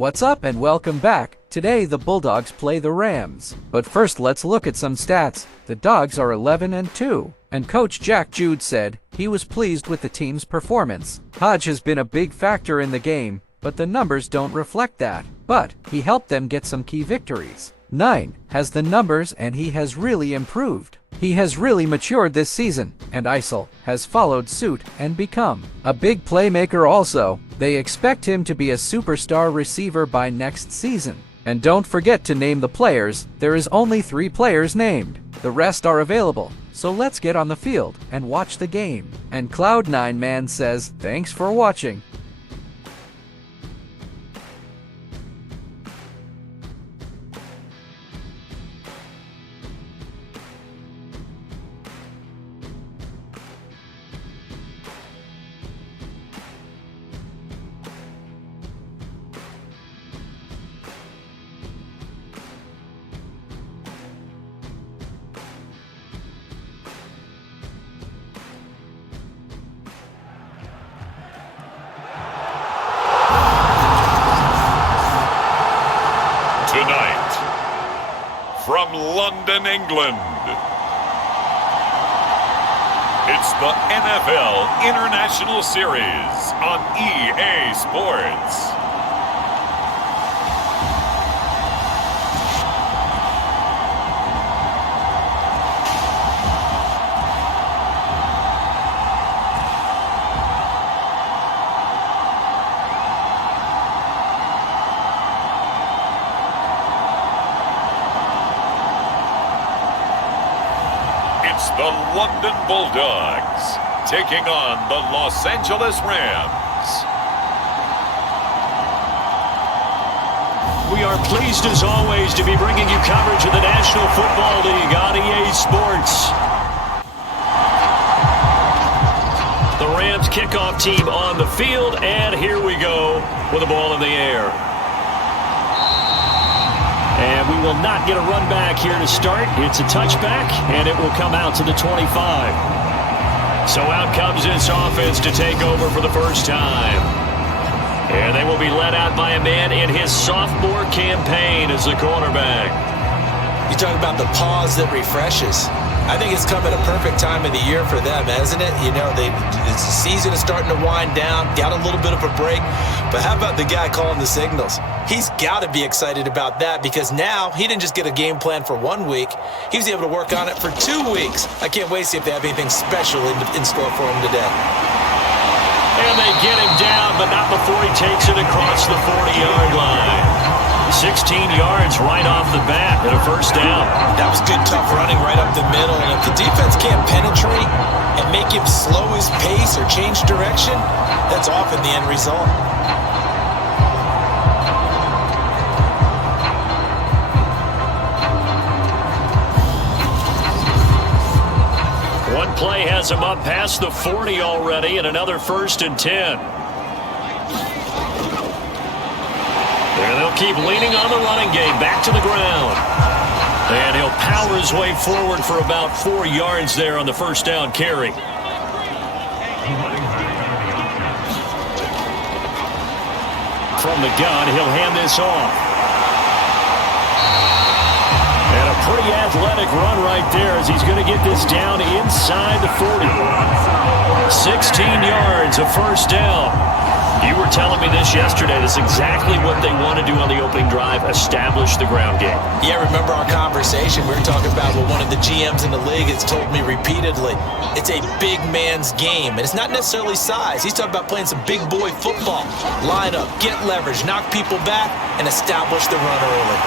What's up and welcome back. Today the Bulldogs play the Rams. But first let's look at some stats. The Dogs are 11-2, and Coach Jack Jude said he was pleased with the team's performance. Hodge has been a big factor in the game, but the numbers don't reflect that. But he helped them get some key victories. 9 has the numbers and he has really improved. He has really matured this season, and Isel has followed suit and become a big playmaker also. They expect him to be a superstar receiver by next season. And don't forget to name the players. There is only 3 players named. The rest are available. So let's get on the field and watch the game. And Cloud9 Man says, thanks for watching. Tonight, from London, England, it's the NFL International Series on EA Sports. It's the London Bulldogs taking on the Los Angeles Rams. We are pleased as always to be bringing you coverage of the National Football League on EA Sports. The Rams kickoff team on the field, and here we go with the ball in the air. And we will not get a run back here to start. It's a touchback, and it will come out to the 25. So out comes this offense to take over for the first time. And they will be led out by a man in his sophomore campaign as the cornerback. You talk about the pause that refreshes. I think it's come at a perfect time of the year for them, hasn't it? You know, the season is starting to wind down, got a little bit of a break. But how about the guy calling the signals? He's got to be excited about that because now he didn't just get a game plan for 1 week. He was able to work on it for 2 weeks. I can't wait to see if they have anything special in store for him today. And they get him down, but not before he takes it across the 40-yard line. 16 yards right off the bat and a first down. That was good, tough running right up the middle. And if the defense can't penetrate and make him slow his pace or change direction, that's often the end result. One play has him up past the 40 already, and another 1st and 10. And they'll keep leaning on the running game, back to the ground. And he'll power his way forward for about 4 yards there on the first down carry. From the gun, he'll hand this off. And a pretty athletic run right there as he's going to get this down inside the 40. 16 yards, a first down. You were telling me this yesterday. That's exactly what they want to do on the opening drive, establish the ground game. Yeah, remember our conversation? We were talking about what one of the GMs in the league has told me repeatedly. It's a big man's game, and it's not necessarily size. He's talking about playing some big boy football. Line up, get leverage, knock people back, and establish the run early.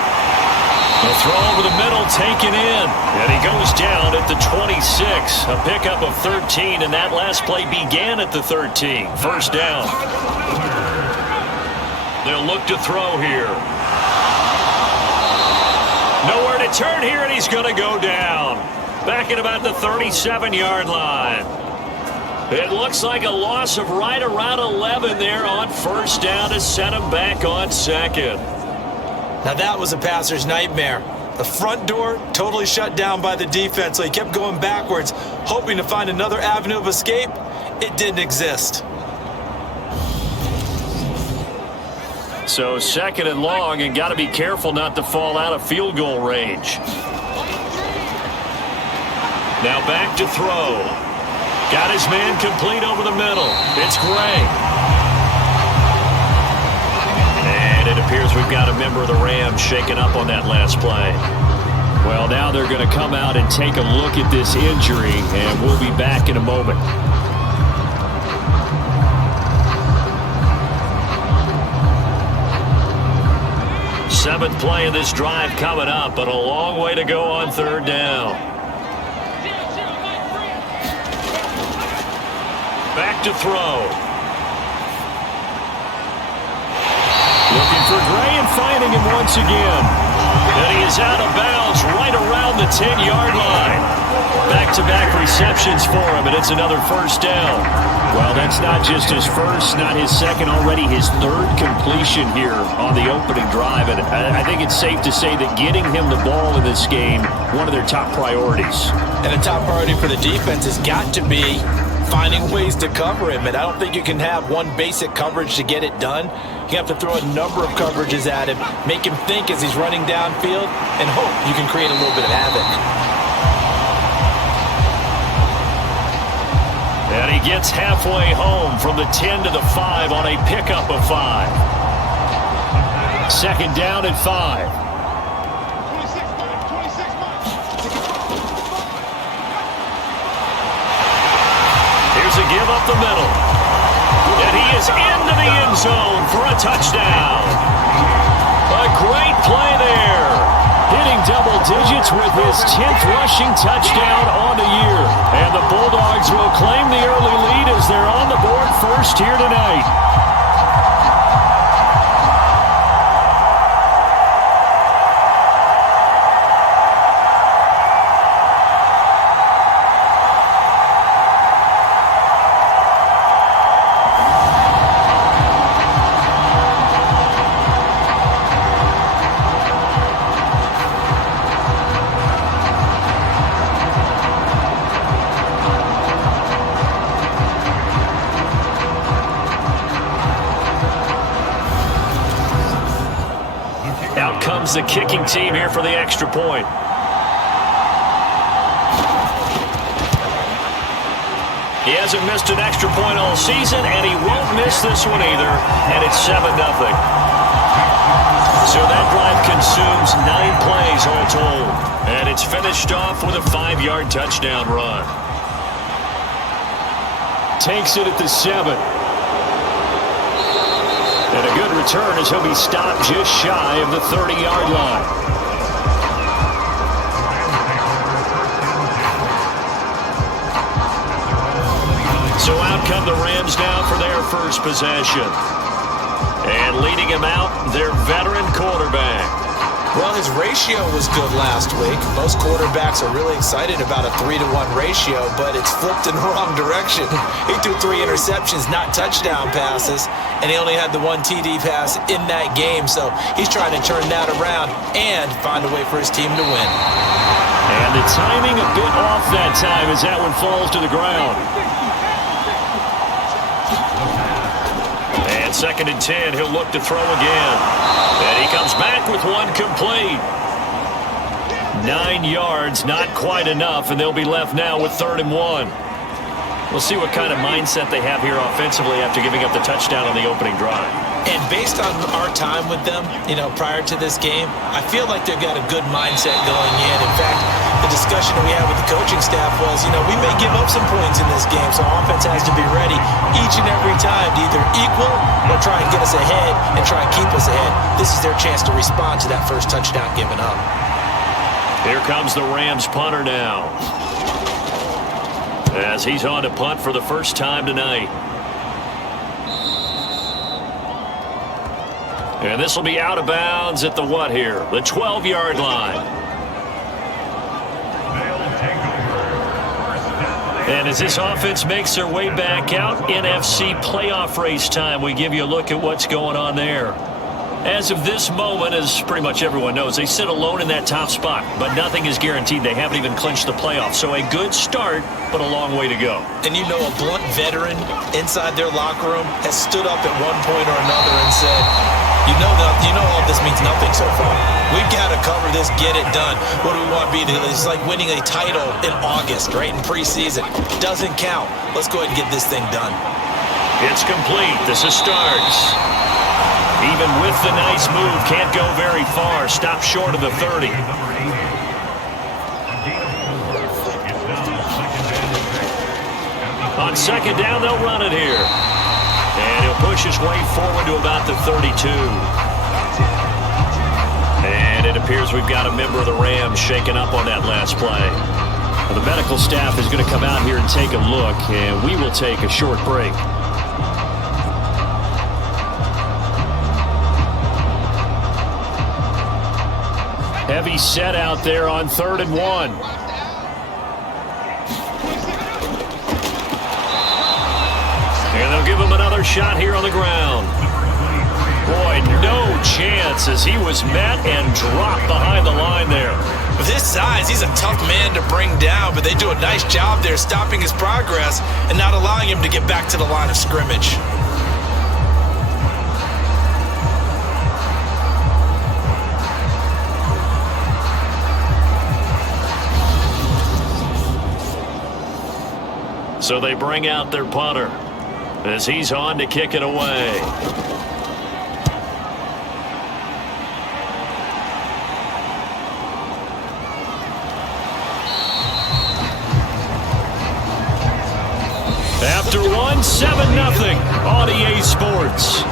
The throw over the middle, taken in, and he goes down at the 26. A pickup of 13, and that last play began at the 13. First down. They'll look to throw here. Nowhere to turn here, and he's going to go down. Back at about the 37-yard line. It looks like a loss of right around 11 there on first down to set him back on second. Now that was a passer's nightmare. The front door totally shut down by the defense, so he kept going backwards, hoping to find another avenue of escape. It didn't exist. So 2nd and long, and got to be careful not to fall out of field goal range. Now back to throw. Got his man complete over the middle. It's Gray. And it appears we've got a member of the Rams shaken up on that last play. Well, now they're going to come out and take a look at this injury, and we'll be back in a moment. Seventh play of this drive coming up, but a long way to go on 3rd down. Back to throw. Looking for Gray and finding him once again. And he is out of bounds right around the 10-yard line. Back-to-back receptions for him, and it's another 1st down. Well, that's not just his first, not his second, already his 3rd completion here on the opening drive. And I think it's safe to say that getting him the ball in this game, one of their top priorities. And a top priority for the defense has got to be finding ways to cover him. And I don't think you can have one basic coverage to get it done. You have to throw a number of coverages at him, make him think as he's running downfield, and hope you can create a little bit of havoc. And he gets halfway home from the 10 to the 5 on a pickup of 5. 2nd down and 5. Here's a give up the middle. And he is into the end zone for a touchdown. A great play there. Hitting double digits with his 10th rushing touchdown on the year. And the Bulldogs will claim the early lead as they're on the board first here tonight. The kicking team here for the extra point. He hasn't missed an extra point all season, and he won't miss this one either, and it's 7-0. So that drive consumes 9 plays all told, and it's finished off with a 5-yard touchdown run. Takes it at the 7. And a good return as he'll be stopped just shy of the 30-yard line. So out come the Rams now for their first possession. And leading him out, their veteran quarterback. Well, his ratio was good last week. Most quarterbacks are really excited about a 3-to-1 ratio, but it's flipped in the wrong direction. He threw 3 interceptions, not touchdown passes, and he only had the 1 TD pass in that game. So he's trying to turn that around and find a way for his team to win. And the timing a bit off that time as that one falls to the ground. And 2nd and 10, he'll look to throw again. And he comes back with one complete. 9 yards, not quite enough, and they'll be left now with 3rd and 1. We'll see what kind of mindset they have here offensively after giving up the touchdown on the opening drive. And based on our time with them, prior to this game, I feel like they've got a good mindset going in. In fact, the discussion that we had with the coaching staff was, we may give up some points in this game, so offense has to be ready each and every time to either equal or try and get us ahead and try and keep us ahead. This is their chance to respond to that first touchdown given up. Here comes the Rams punter now, as he's on to punt for the first time tonight. And this will be out of bounds at the what here? The 12-yard line. And as this offense makes their way back out, NFC playoff race time, we give you a look at what's going on there. As of this moment, as pretty much everyone knows, they sit alone in that top spot, but nothing is guaranteed. They haven't even clinched the playoffs. So a good start, but a long way to go. And a blunt veteran inside their locker room has stood up at one point or another and said, You know all this means nothing so far. We've got to cover this, get it done. What do we want to be? It's like winning a title in August, right, in preseason. Doesn't count. Let's go ahead and get this thing done. It's complete. This is starts. Even with the nice move, can't go very far. Stop short of the 30. On second down, they'll run it here. And he'll push his way forward to about the 32. And it appears we've got a member of the Rams shaken up on that last play. Well, the medical staff is going to come out here and take a look, and we will take a short break. Heavy set out there on 3rd and 1. And they'll give him another shot here on the ground. Boy, no chance as he was met and dropped behind the line there. With his size, he's a tough man to bring down, but they do a nice job there stopping his progress and not allowing him to get back to the line of scrimmage. So they bring out their punter as he's on to kick it away. After one, 7-0 on EA Sports.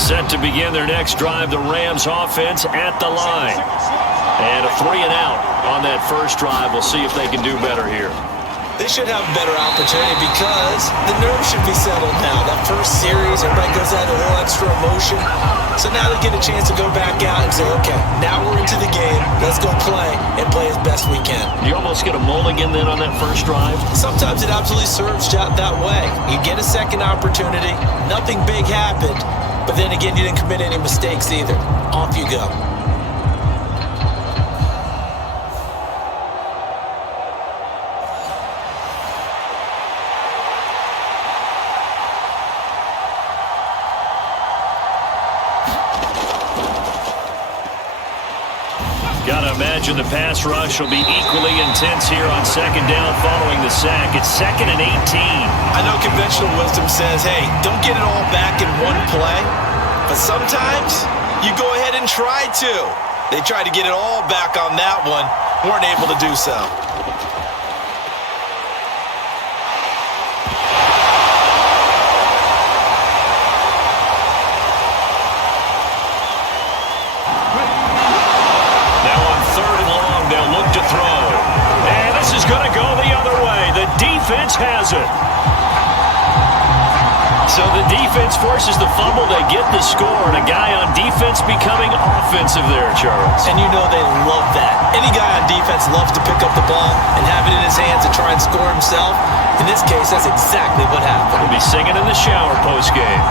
Set to begin their next drive, the Rams offense at the line. And a 3 and out on that first drive. We'll see if they can do better here. They should have a better opportunity because the nerves should be settled now. That first series, everybody goes out a little extra emotion. So now they get a chance to go back out and say, okay, now we're into the game. Let's go play and play as best we can. You almost get a mulligan then on that first drive? Sometimes it absolutely serves that way. You get a second opportunity. Nothing big happened. But then again, you didn't commit any mistakes either. Off you go. Gotta imagine the pass rush will be equally intense here on second down following the sack. It's 2nd and 18. I know conventional wisdom says, hey, don't get it all back in one play. But sometimes you go ahead and try to. They tried to get it all back on that one. Weren't able to do so. Going to go the other way. The defense has it. So the defense forces the fumble. They get the score, and a guy on defense becoming offensive there, Charles. And you know they love that. Any guy on defense loves to pick up the ball and have it in his hands and try and score himself. In this case, that's exactly what happened. He'll be singing in the shower post-game.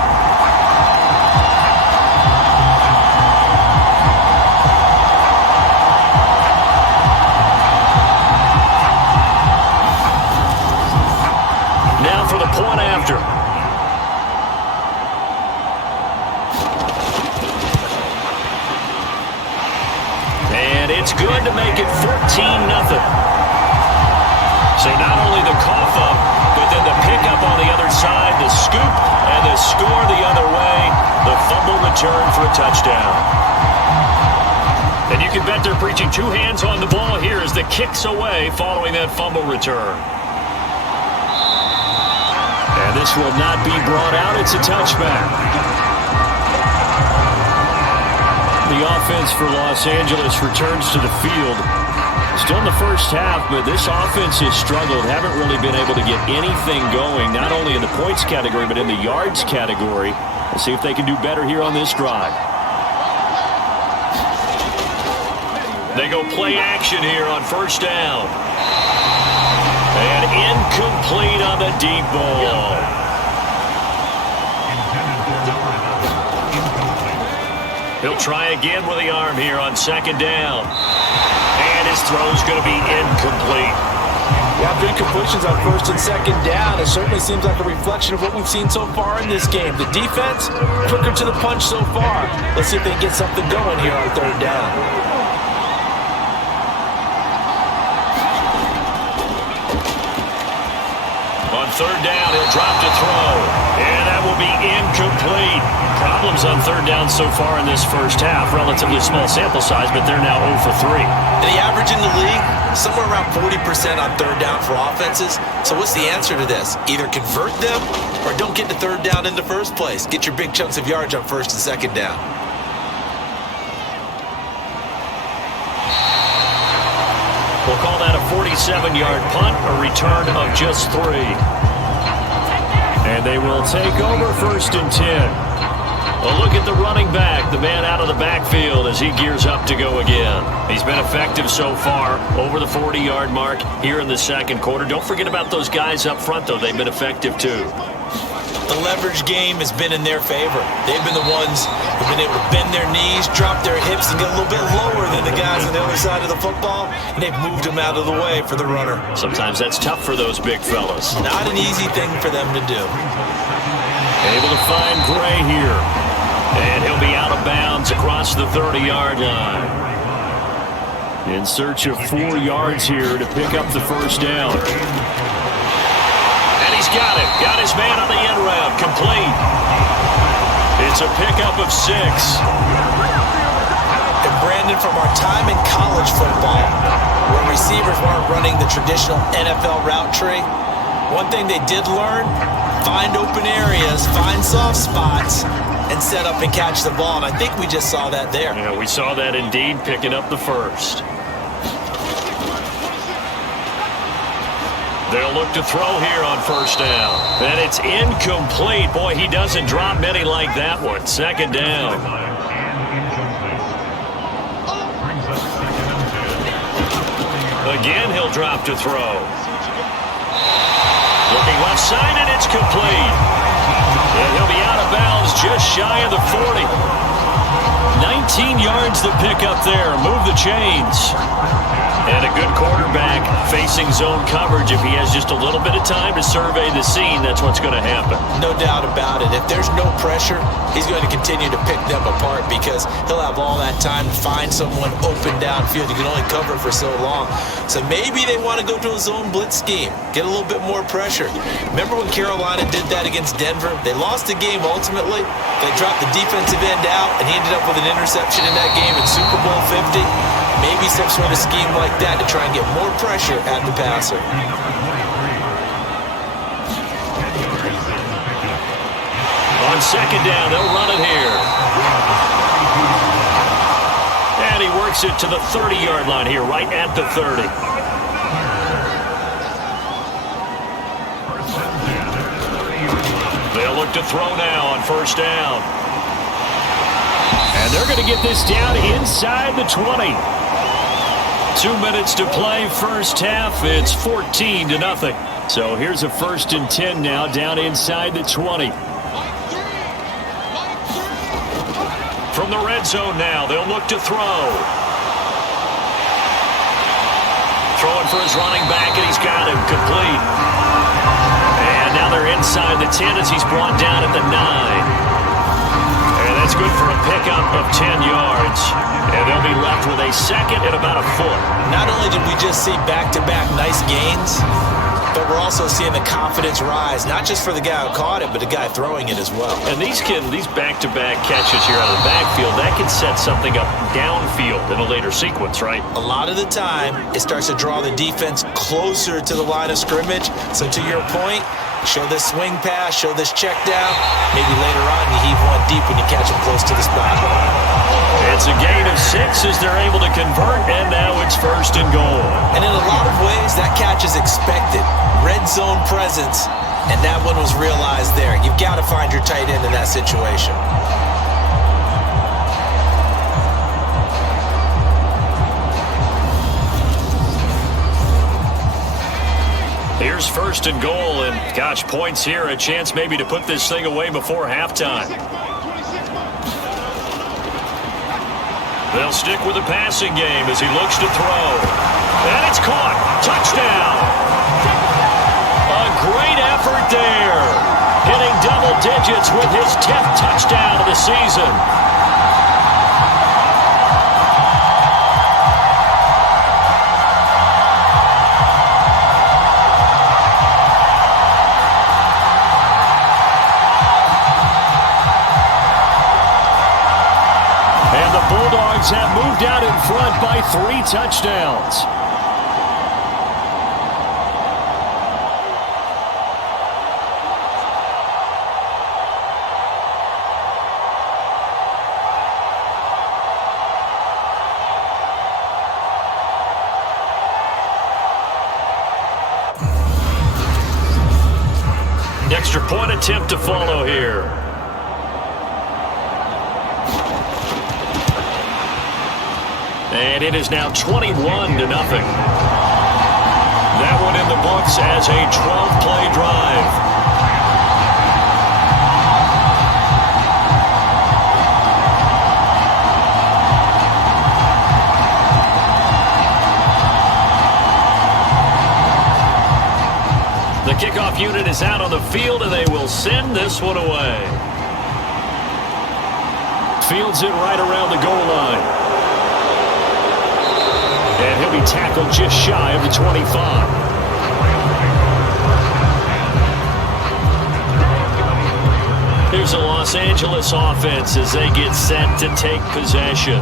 For the point after. And it's good to make it 14-0. So not only the cough up, but then the pickup on the other side, the scoop, and the score the other way, the fumble return for a touchdown. And you can bet they're preaching 2 hands on the ball here as the kick's away following that fumble return. And this will not be brought out. It's a touchback. The offense for Los Angeles returns to the field. Still in the first half, but this offense has struggled. Haven't really been able to get anything going, not only in the points category, but in the yards category. We'll see if they can do better here on this drive. They go play action here on first down. And incomplete on the deep ball. He'll try again with the arm here on second down. And his throw's going to be incomplete. After incompletions on first and second down, it certainly seems like a reflection of what we've seen so far in this game. The defense, quicker to the punch so far. Let's see if they can get something going here on third down. On third down, he'll drop to throw. And that will be incomplete. Problems on third down so far in this first half. Relatively small sample size, but they're now 0 for 3. And the average in the league, somewhere around 40% on third down for offenses. So what's the answer to this? Either convert them or don't get to third down in the first place. Get your big chunks of yards on first and second down. We'll call that a 47-yard punt, a return of just 3. And they will take over first and 10. A look at the running back, the man out of the backfield as he gears up to go again. He's been effective so far, over the 40-yard mark here in the second quarter. Don't forget about those guys up front, though. They've been effective, too. The leverage game has been in their favor. They've been the ones who've been able to bend their knees, drop their hips, and get a little bit lower than the guys on the other side of the football, and they've moved them out of the way for the runner. Sometimes that's tough for those big fellas. Not an easy thing for them to do. Able to find Gray here. And he'll be out of bounds across the 30-yard line. In search of 4 yards here to pick up the first down. And he's got it. Got his man on the end route. Complete. It's a pickup of 6. And Brandon, from our time in college football, where receivers weren't running the traditional NFL route tree, one thing they did learn, find open areas, find soft spots, and set up and catch the ball. And I think we just saw that there. Yeah, we saw that indeed, picking up the first. They'll look to throw here on first down. And it's incomplete. Boy, he doesn't drop many like that one. Second down. Again, he'll drop to throw. Looking left side, and it's complete. And he'll be out of bounds just shy of the 40. 19 yards to pick up there. Move the chains. And a good quarterback facing zone coverage. If he has just a little bit of time to survey the scene, that's what's going to happen. No doubt about it. If there's no pressure, he's going to continue to pick them apart because he'll have all that time to find someone open downfield. You can only cover for so long. So maybe they want to go to a zone blitz scheme, get a little bit more pressure. Remember when Carolina did that against Denver? They lost the game ultimately. They dropped the defensive end out, and he ended up with an interception in that game in Super Bowl 50. Maybe some sort of scheme like that to try and get more pressure at the passer. On second down, they'll run it here. And he works it to the 30-yard line here, right at the 30. They'll look to throw now on first down. And they're going to get this down inside the 20. 2 minutes to play first half. It's 14-0. So here's a first and 10 now down inside the 20. From the red zone now, they'll look to throw. Throwing for his running back, and he's got him complete. And now they're inside the 10 as he's brought down at the 9. And that's good for a pickup of 10 yards. And they'll be left with a second and about a foot. Not only did we just see back-to-back nice gains, but we're also seeing the confidence rise, not just for the guy who caught it, but the guy throwing it as well. And these back-to-back catches here out of the backfield, that can set something up downfield in a later sequence, right? A lot of the time, it starts to draw the defense closer to the line of scrimmage. So to your point, show this swing pass, show this check down. Maybe later on you heave one deep when you catch him close to the spot. It's a gain of 6 as they're able to convert, and now it's first and goal. And in a lot of ways, that catch is expected. Red zone presence, and that one was realized there. You've got to find your tight end in that situation. Here's first and goal, and gosh, points here, a chance maybe to put this thing away before halftime. They'll stick with the passing game as he looks to throw. And it's caught. Touchdown. great effort there. Hitting double digits with his 10th touchdown of the season. And the Bulldogs have moved out in front by 3 touchdowns. Extra point attempt to follow here. And it is now 21-0. That one in the books as a 12-play drive. The kickoff unit is out on the field, and they will send this one away. Fields it right around the goal line. And he'll be tackled just shy of the 25. Here's the Los Angeles offense as they get set to take possession.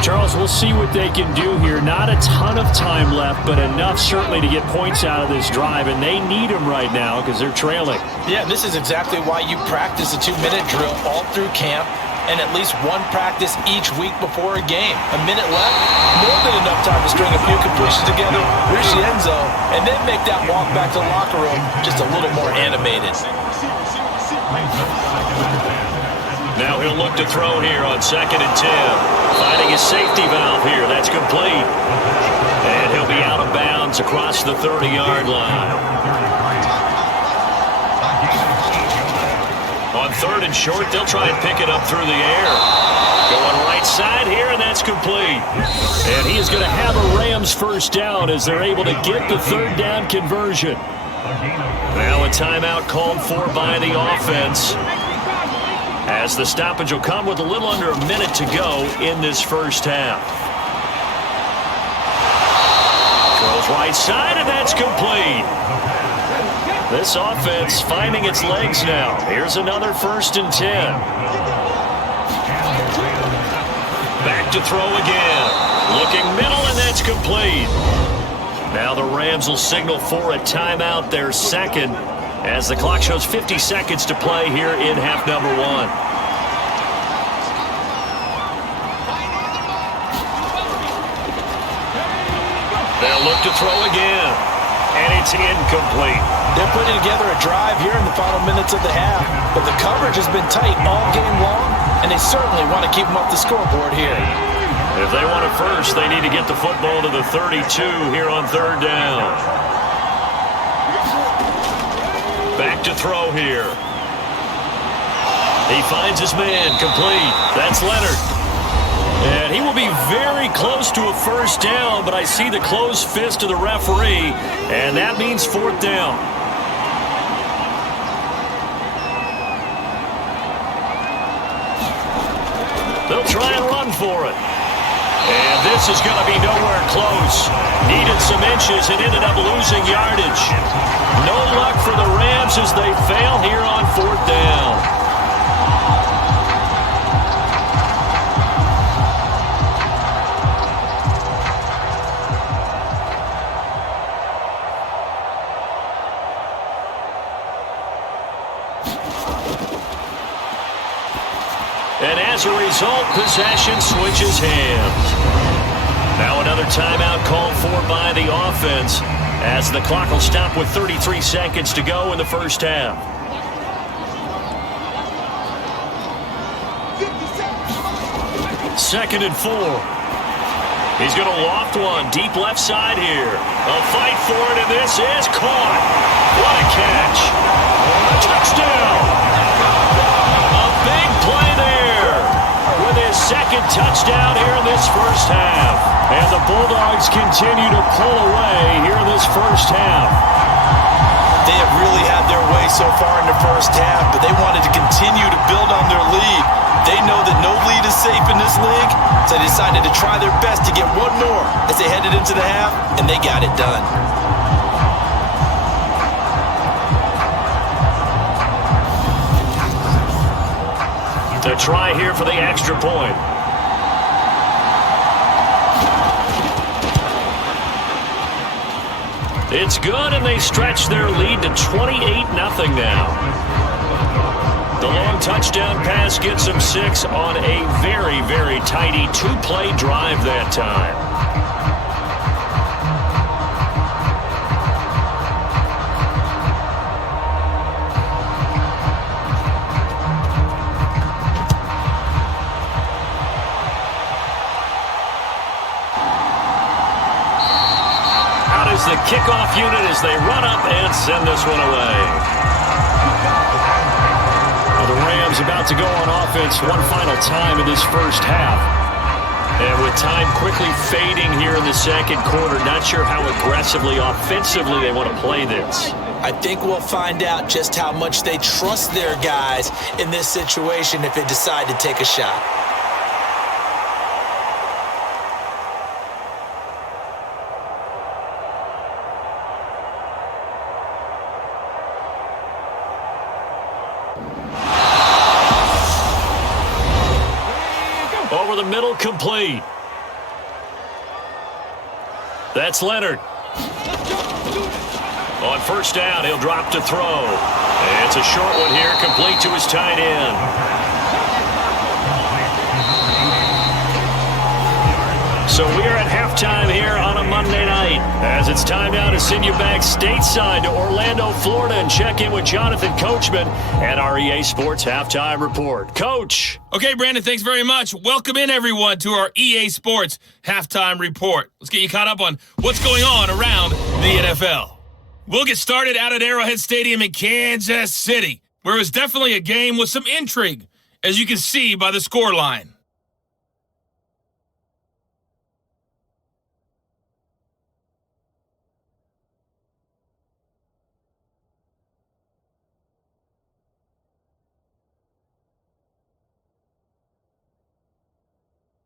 Charles, we'll see what they can do here. Not a ton of time left, but enough certainly to get points out of this drive, and they need them right now because they're trailing. Yeah, this is exactly why you practice a 2-minute drill all through camp and at least one practice each week before a game. A minute left, more than enough time to string a few completions together, reach the end zone, and then make that walk back to the locker room just a little more animated. Now he'll look to throw here on 2nd and 10. Finding his safety valve here. That's complete. And he'll be out of bounds across the 30-yard line. On 3rd and short, they'll try and pick it up through the air. Going right side here, and that's complete. And he is going to have a Rams first down as they're able to get the 3rd down conversion. Now a timeout called for by the offense, as the stoppage will come with a little under a minute to go in this first half. Throws right side, and that's complete. This offense finding its legs now. Here's another 1st and 10. Back to throw again. Looking middle, and that's complete. Now the Rams will signal for a timeout, their second, as the clock shows 50 seconds to play here in half number 1. They'll look to throw again, and it's incomplete. They're putting together a drive here in the final minutes of the half, but the coverage has been tight all game long, and they certainly want to keep them off the scoreboard here. If they want it first, they need to get the football to the 32 here on 3rd down. Back to throw here. He finds his man, complete. That's Leonard. And he will be very close to a first down, but I see the closed fist of the referee, and that means 4th down. They'll try and run for it. And this is going to be nowhere close. Needed some inches and ended up losing yardage. No luck for the Rams as they fail here on 4th down. And as a result, possession switches hands. Now another timeout called for by the offense, as the clock will stop with 33 seconds to go in the first half. Second and 4. He's going to loft one deep left side here. They'll fight for it, and this is caught. What a catch. A touchdown. A big play there with his 2nd touchdown here in this first half. And the Bulldogs continue to pull away here in this first half. They have really had their way so far in the first half, but they wanted to continue to build on their lead. They know that no lead is safe in this league, so they decided to try their best to get one more as they headed into the half, and they got it done. To try here for the extra point. It's good, and they stretch their lead to 28-0 now. The long touchdown pass gets them 6 on a very, very tidy two-play drive that time. The kickoff unit as they run up and send this one away. Well, the Rams about to go on offense one final time in this first half. And with time quickly fading here in the second quarter, not sure how aggressively, offensively they want to play this. I think we'll find out just how much they trust their guys in this situation if they decide to take a shot. Over the middle, complete. That's Leonard. On first down, he'll drop to throw. It's a short one here, complete to his tight end. So we are at halftime here on a Monday night, as it's time now to send you back stateside to Orlando, Florida, and check in with Jonathan Coachman at our EA Sports Halftime Report. Coach. Okay, Brandon, thanks very much. Welcome in, everyone, to our EA Sports Halftime Report. Let's get you caught up on what's going on around the NFL. We'll get started out at Arrowhead Stadium in Kansas City, where it was definitely a game with some intrigue, as you can see by the scoreline.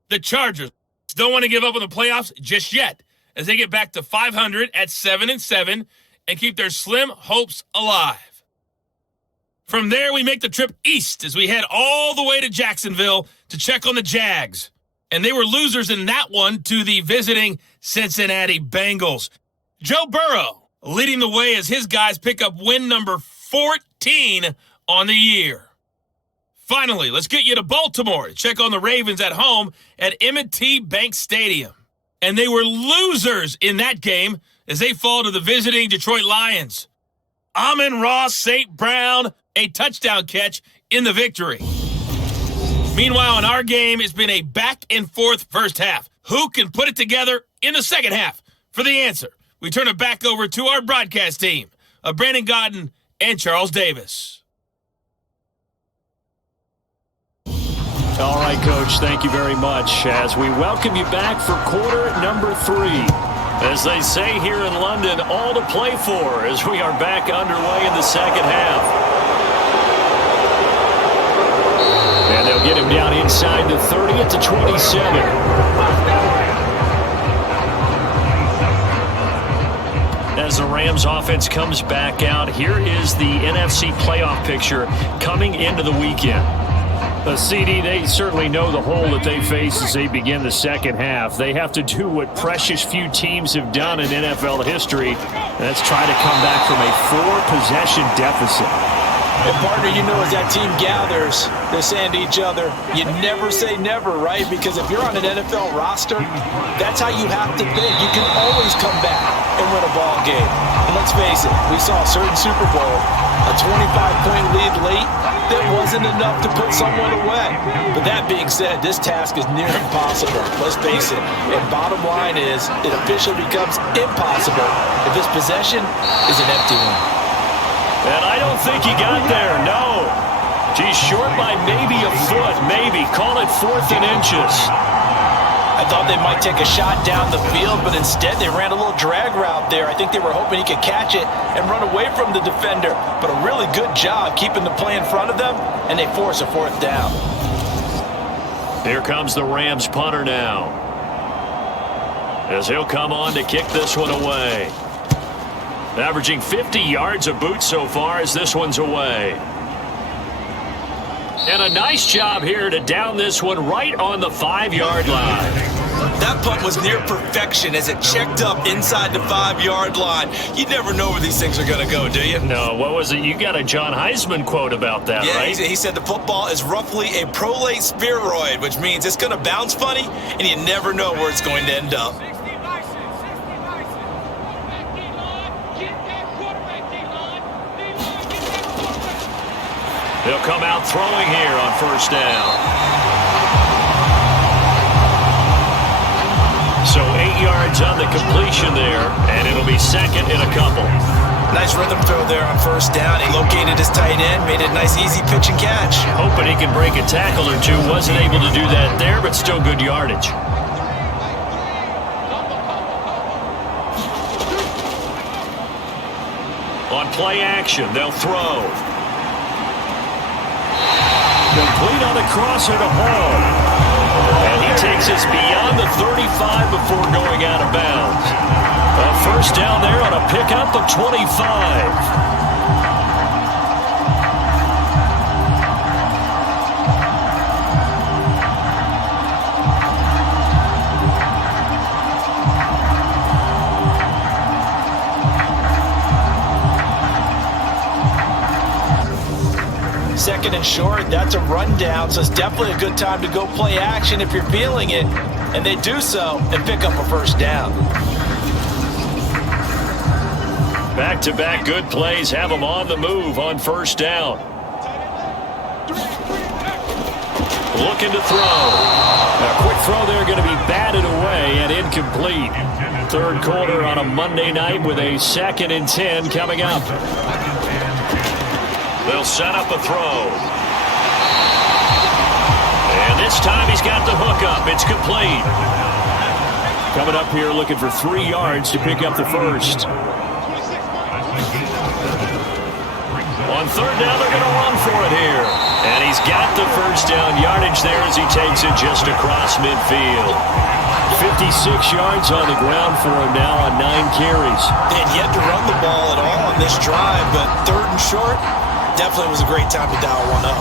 The Chargers don't want to give up on the playoffs just yet, as they get back to 500 at 7-7 and keep their slim hopes alive. From there, we make the trip east as we head all the way to Jacksonville to check on the Jags. And they were losers in that one to the visiting Cincinnati Bengals. Joe Burrow leading the way as his guys pick up win number 14 on the year. Finally, let's get you to Baltimore to check on the Ravens at home at M&T Bank Stadium. And they were losers in that game as they fall to the visiting Detroit Lions. Amon-Ra St. Brown, a touchdown catch in the victory. Meanwhile, in our game, it's been a back-and-forth first half. Who can put it together in the second half? For the answer, we turn it back over to our broadcast team of Brandon Godden and Charles Davis. All right, Coach, thank you very much as we welcome you back for quarter number 3. As they say here in London, all to play for as we are back underway in the second half. And they'll get him down inside the 30 at the 27. As the Rams offense comes back out, here is the NFC playoff picture coming into the weekend. CD, they certainly know the hole that they face as they begin the second half. They have to do what precious few teams have done in NFL history, and that's try to come back from a 4-possession deficit. And partner, you know, as that team gathers, they're saying to each other, you never say never, right? Because if you're on an NFL roster, that's how you have to think. You can always come back and win a ball game. And let's face it, we saw a certain Super Bowl, a 25-point lead late, that wasn't enough to put someone away. But that being said, this task is near impossible. Let's face it. And bottom line is, it officially becomes impossible if this possession is an empty one. And I don't think he got there, no. He's short by maybe a foot, maybe. Call it 4th and inches. I thought they might take a shot down the field, but instead they ran a little drag route there. I think they were hoping he could catch it and run away from the defender. But a really good job keeping the play in front of them, and they force a 4th down. Here comes the Rams punter now, as he'll come on to kick this one away. Averaging 50 yards a boot so far as this one's away. And a nice job here to down this one right on the 5-yard line. That punt was near perfection as it checked up inside the 5-yard line. You never know where these things are going to go, do you? No, what was it? You got a John Heisman quote about that, right? Yeah, he said the football is roughly a prolate spheroid, which means it's going to bounce funny, and you never know where it's going to end up. They'll come out throwing here on 1st down. So 8 yards on the completion there, and it'll be 2nd and a couple. Nice rhythm throw there on 1st down. He located his tight end, made it a nice easy pitch and catch. Hoping he can break a tackle or two. Wasn't able to do that there, but still good yardage. On play action, they'll throw. Complete on the crosser to Hall. And he takes us beyond the 35 before going out of bounds. A 1st down there on a pickup of 25. Second and short, that's a rundown, so it's definitely a good time to go play action if you're feeling it. And they do so and pick up a 1st down. Back-to-back good plays have them on the move on 1st down. Looking to throw. A quick throw there going to be batted away and incomplete. 3rd quarter on a Monday night with a 2nd and 10 coming up. They'll set up a throw. And this time he's got the hook up. It's complete. Coming up here looking for 3 yards to pick up the 1st. On 3rd down, they're going to run for it here. And he's got the 1st down yardage there as he takes it just across midfield. 56 yards on the ground for him now on 9 carries. They had yet to run the ball at all on this drive, but 3rd and short, definitely was a great time to dial one up.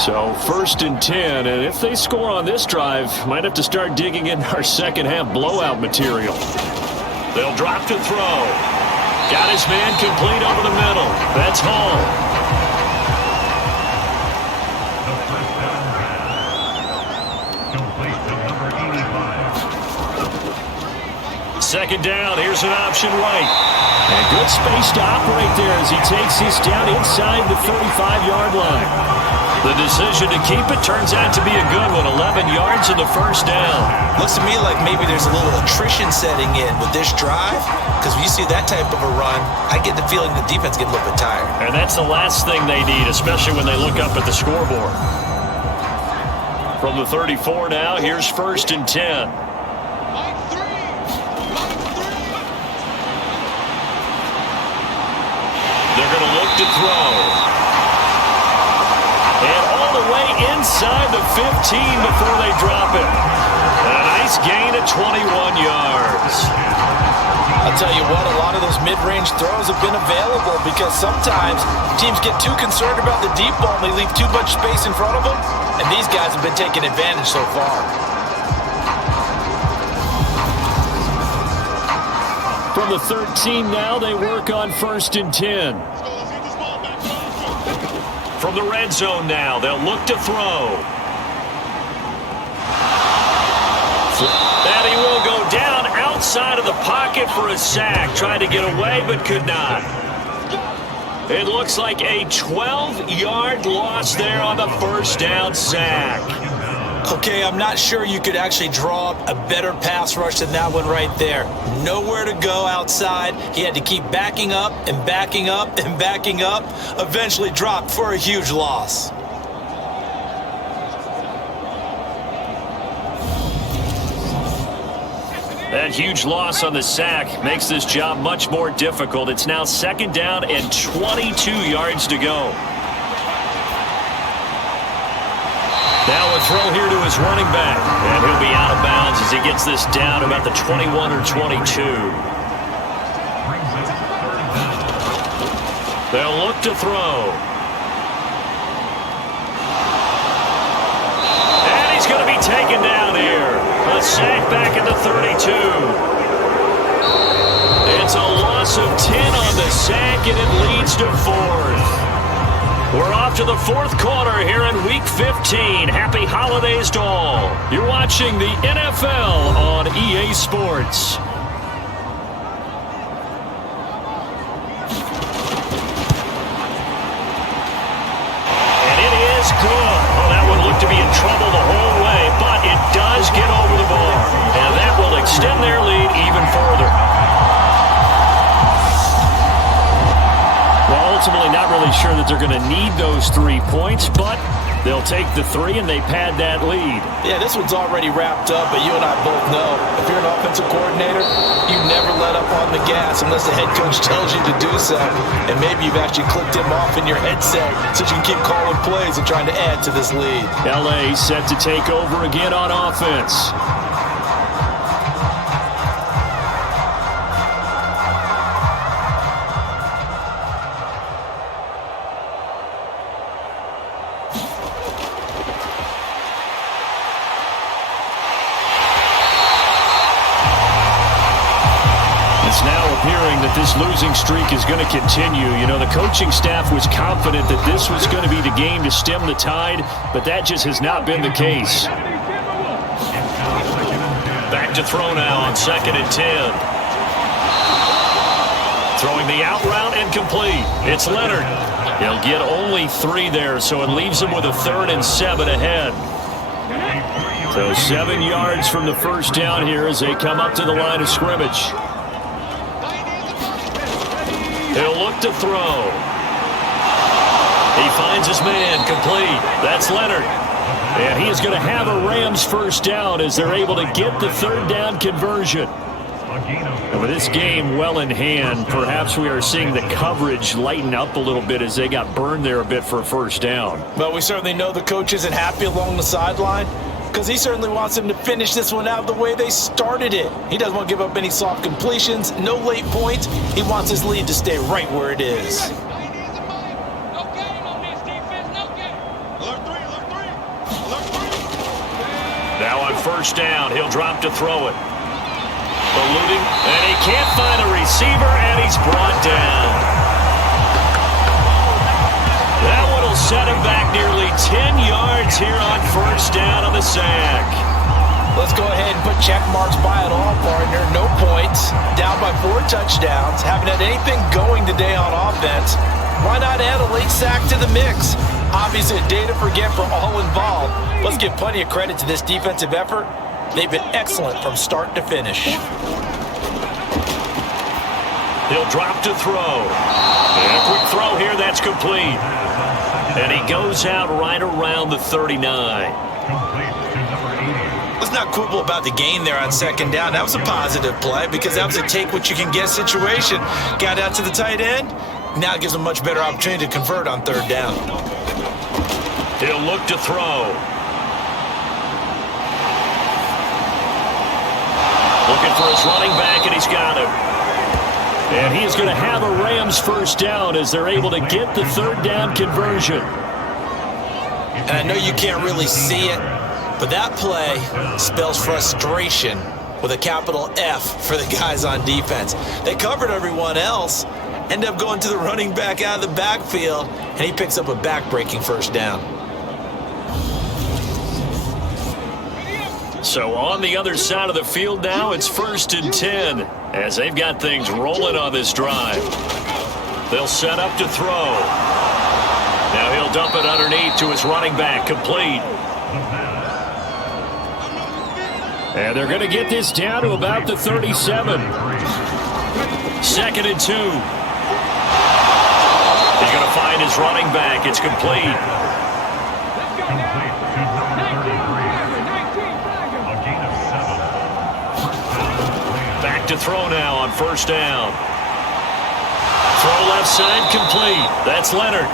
So 1st and 10, and if they score on this drive, might have to start digging in our 2nd half blowout material. They'll drop to throw. Got his man complete over the middle. That's Hall. 2nd down, here's an option right. And good space to operate there as he takes his down inside the 35-yard line. The decision to keep it turns out to be a good one, 11 yards in the 1st down. Looks to me like maybe there's a little attrition setting in with this drive, because when you see that type of a run, I get the feeling the defense gets a little bit tired. And that's the last thing they need, especially when they look up at the scoreboard. From the 34 now, here's 1st and 10. They're going to look to throw. And all the way inside the 15 before they drop it. A nice gain of 21 yards. I'll tell you what, a lot of those mid-range throws have been available because sometimes teams get too concerned about the deep ball and they leave too much space in front of them, and these guys have been taking advantage so far. From the 13 now, they work on 1st and 10. From the red zone now, they'll look to throw. And he will go down outside of the pocket for a sack. Tried to get away, but could not. It looks like a 12-yard loss there on the 1st down sack. Okay, I'm not sure you could actually draw up a better pass rush than that one right there. Nowhere to go outside. He had to keep backing up and backing up and backing up. Eventually dropped for a huge loss. That huge loss on the sack makes this job much more difficult. It's now 2nd down and 22 yards to go. Now a throw here to his running back. And he'll be out of bounds as he gets this down about the 21 or 22. They'll look to throw. And he's going to be taken down here. A sack back at the 32. It's a loss of 10 on the sack, and it leads to 4th. We're off to the 4th quarter here in Week 15. Happy holidays to all. You're watching the NFL on EA Sports. And it is good. Oh, that one looked to be in trouble the whole way, but it does get over the bar. And that will extend their lead even further. Well, ultimately not really sure that they're going to need those 3 points, but they'll take the 3 and they pad that lead. Yeah, this one's already wrapped up, but you and I both know if you're an offensive coordinator, you never let up on the gas unless the head coach tells you to do so. And maybe you've actually clicked him off in your headset so you can keep calling plays and trying to add to this lead. LA set to take over again on offense. This losing streak is going to continue. You know, the coaching staff was confident that this was going to be the game to stem the tide, but that just has not been the case. Back to throw now on 2nd and 10. Throwing the out route and complete. It's Leonard. He'll get only 3 there, so it leaves him with a 3rd and 7 ahead. So 7 yards from the first down here as they come up to the line of scrimmage. He'll look to throw. He finds his man, complete. That's Leonard. And he is going to have a Rams first down as they're able to get the 3rd down conversion. And with this game well in hand, perhaps we are seeing the coverage lighten up a little bit as they got burned there a bit for a first down. Well, we certainly know the coach isn't happy along the sideline because he certainly wants them to finish this one out the way they started it. He doesn't want to give up any soft completions, no late points. He wants his lead to stay right where it is. Now on first down, he'll drop to throw it. Eluding, and he can't find a receiver, and he's brought down. That one will set him back nearly 10 yards here on first down on the sack. Let's go ahead and put check marks by it all, partner. No points. Down by 4 touchdowns. Haven't had anything going today on offense. Why not add a late sack to the mix? Obviously a day to forget for all involved. Let's give plenty of credit to this defensive effort. They've been excellent from start to finish. He'll drop to throw. And a quick throw here, that's complete. And he goes out right around the 39. Let's not quibble about the gain there on 2nd down. That was a positive play because that was a take-what-you-can-get situation. Got out to the tight end. Now it gives them a much better opportunity to convert on 3rd down. He'll look to throw. Looking for his running back, and he's got him. And he is going to have a Rams first down as they're able to get the 3rd down conversion. And I know you can't really see it, but that play spells frustration with a capital F for the guys on defense. They covered everyone else, end up going to the running back out of the backfield, and he picks up a back-breaking first down. So on the other side of the field now, it's 1st and 10 as they've got things rolling on this drive. They'll set up to throw. Now he'll dump it underneath to his running back, complete. And they're going to get this down to about the 37. 2nd and 2. He's going to find his running back. It's complete. Back to throw now on 1st down. Throw left side, complete. That's Leonard.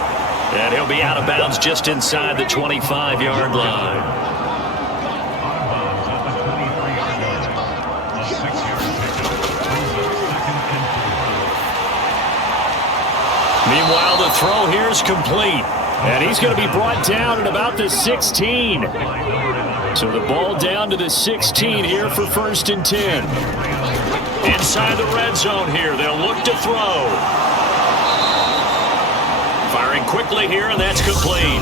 And he'll be out of bounds just inside the 25-yard line. Meanwhile, the throw here is complete. And he's going to be brought down at about the 16. So the ball down to the 16 here for 1st and 10. Inside the red zone here, they'll look to throw. Firing quickly here, and that's complete.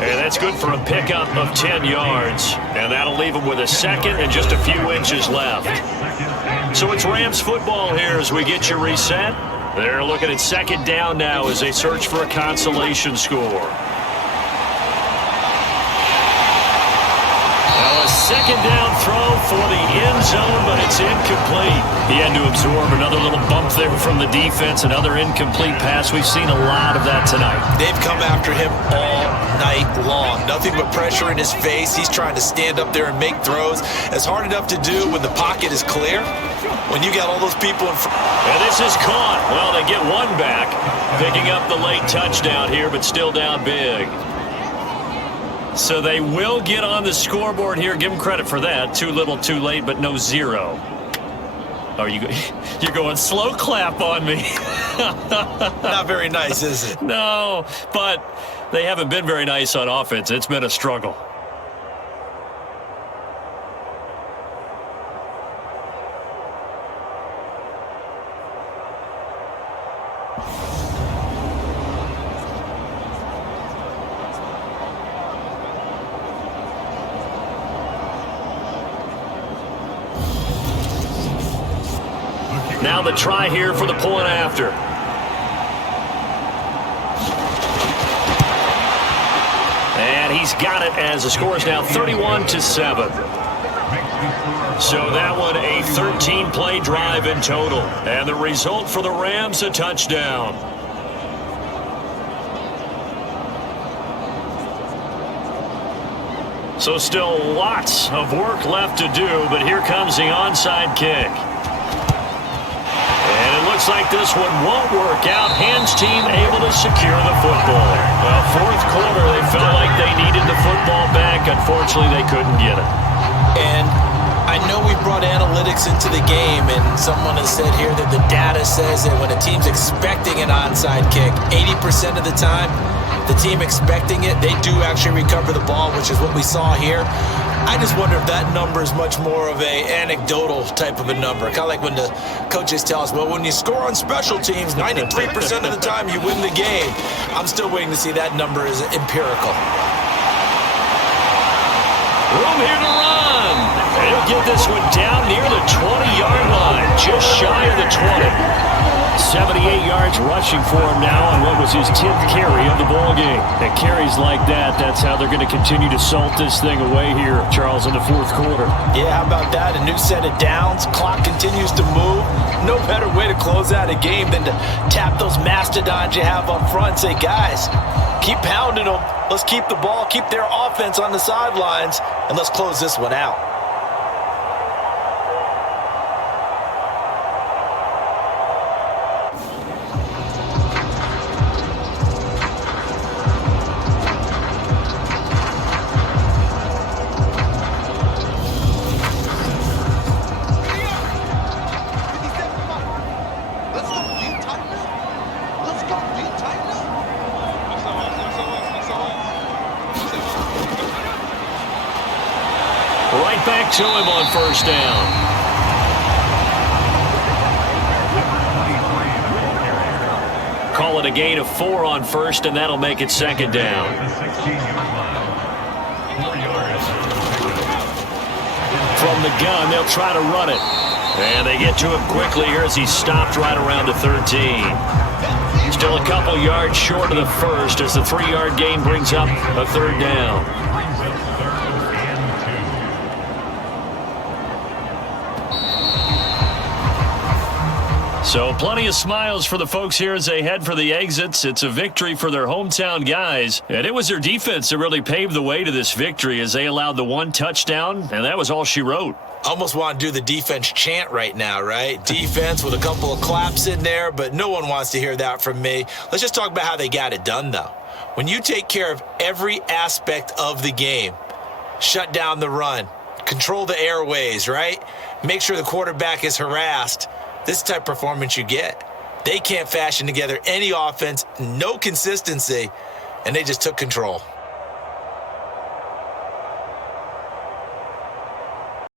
And that's good for a pickup of 10 yards. And that'll leave them with a 2nd and just a few inches left. So it's Rams football here as we get you reset. They're looking at 2nd down now as they search for a consolation score. Now a 2nd down throw for the end zone, but it's incomplete. He had to absorb another little bump there from the defense, another incomplete pass. We've seen a lot of that tonight. They've come after him all night long. Nothing but pressure in his face. He's trying to stand up there and make throws. It's hard enough to do when the pocket is clear. When you got all those people in front. And this is caught. Well, they get one back, picking up the late touchdown here, but still down big. So they will get on the scoreboard here. Give them credit for that. Too little, too late, but no 0. Are you're going slow clap on me. Not very nice, is it? No, but they haven't been very nice on offense. It's been a struggle. Now the try here for the point after. And he's got it as the score is now 31-7. So that one a 13-play drive in total. And the result for the Rams, a touchdown. So still lots of work left to do, but here comes the onside kick. Looks like this one won't work out. Hands team able to secure the football. Well, 4th quarter, they felt like they needed the football back. Unfortunately, they couldn't get it. And I know we brought analytics into the game, and someone has said here that the data says that when a team's expecting an onside kick, 80% of the time, the team expecting it, they do actually recover the ball, which is what we saw here. I just wonder if that number is much more of a anecdotal type of a number. Kind of like when the coaches tell us, well, when you score on special teams, 93% of the time you win the game. I'm still waiting to see that number is empirical. Room here to run. He'll get this one down near the 20-yard line, just shy of the 20. 78 yards rushing for him now on what was his 10th carry of the ball game. And carries like that, that's how they're going to continue to salt this thing away here, Charles, in the 4th quarter. Yeah, how about that? A new set of downs. Clock continues to move. No better way to close out a game than to tap those mastodons you have up front and say, guys, keep pounding them. Let's keep the ball, keep their offense on the sidelines, and let's close this one out. Right back to him on 1st down. Call it a gain of 4 on 1st, and that'll make it 2nd down. From the gun, they'll try to run it. And they get to him quickly here as he's stopped right around the 13. Still a couple yards short of the 1st as the 3-yard gain brings up a 3rd down. So plenty of smiles for the folks here as they head for the exits. It's a victory for their hometown guys. And it was their defense that really paved the way to this victory as they allowed the one touchdown, and that was all she wrote. Almost want to do the defense chant right now, right? Defense with a couple of claps in there, but no one wants to hear that from me. Let's just talk about how they got it done, though. When you take care of every aspect of the game, shut down the run, control the airways, right? Make sure the quarterback is harassed. This type of performance you get. They can't fashion together any offense, no consistency, and they just took control.